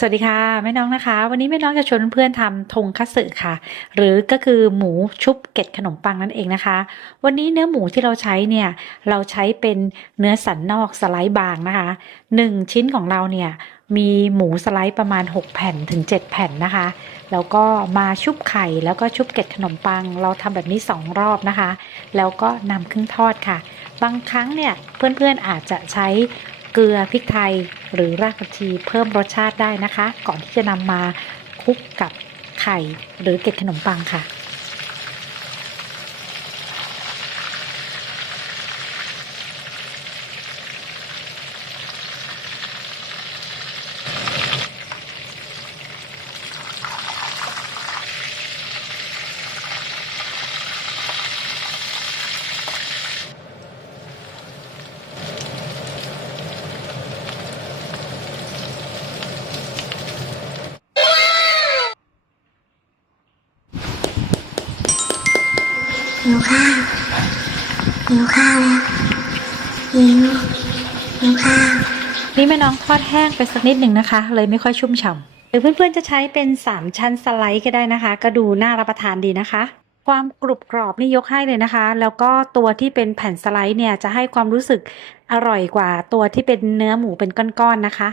สวัสดีค่ะแม่น้องนะคะ วันนี้แม่น้องจะชวนเพื่อนๆทำทงคัตสึค่ะ หรือก็คือหมูชุบเกล็ดขนมปังนั่นเองนะคะ วันนี้เนื้อหมูที่เราใช้เนี่ยเราใช้เป็นเนื้อสันนอกสไลด์บางนะคะหนึ่งชิ้นของเราเนี่ยมีหมูสไลด์ประมาณ 6 แผ่นถึง 7 แผ่นนะคะ แล้วก็มาชุบไข่แล้วก็ชุบเกล็ดขนมปัง เราทำแบบนี้ 2 รอบนะคะ แล้วก็นำขึ้นทอดค่ะ บางครั้งเนี่ยเพื่อนๆอาจจะใช้เกลือพริกไทยหรือรากผักชีเพิ่มรสชาติได้นะคะ ก่อนที่จะนำมาคลุกกับไข่หรือเกล็ดขนมปังค่ะ หิวข้าวหิวข้าวแล้วหิวหิวข้าวนี่แม่น้องทอดแห้งไปสักนิดหนึ่งนะคะ เลยไม่ค่อยชุ่มฉ่ำหรือเพื่อนๆจะใช้เป็น 3 ชั้นสไลด์ก็ได้นะคะ ก็ดูน่ารับประทานดีนะคะ ความกรุบกรอบนี่ยกให้เลยนะคะ แล้วก็ตัวที่เป็นแผ่นสไลด์เนี่ยจะให้ความรู้สึกอร่อยกว่าตัวที่เป็นเนื้อหมูเป็นก้อนๆนะคะ